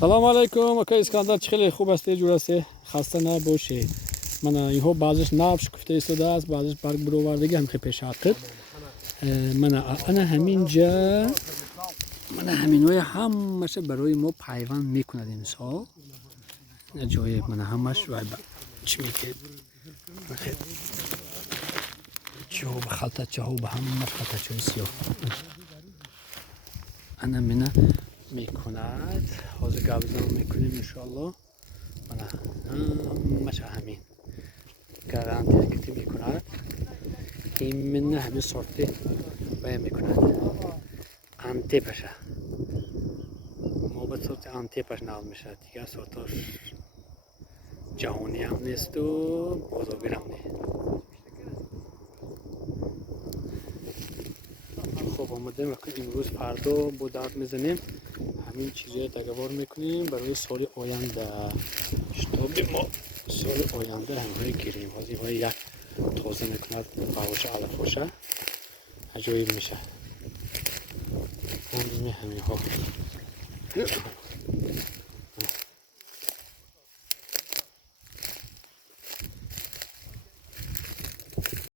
سلام علیکم اکای اسکندر، چه خیلی خوب است، جور است، خسته نباشید. من اینها بعضش نبش گفته ایستاده است، بعضش برگ برآوردگی هم خیلی پیش آمد. انا همینجا همینوی همش برای ما پیوند میکند این سال جای من همش و چی میگه چوب خلطه چوب همش خلطه چوب سیاه انا منه میکند. حاضر گابزان میکنیم انشالله. من همش همین گارانتی که میکند. این من همین سورتی باید میکند. آنتیپش ما به صورت آنتیپش نام میشه دیگه. سورتش جهانی هم نیست و بزرگی هم نیست. خب آمدیم که امروز فردا بودات میزنیم، همین چیزی تگوار میکنیم برای سال آینده. شتاب ما سال آینده همه گیریم. حاضر یک تازه میکند باوش علفوشه عجایب میشه. همین ها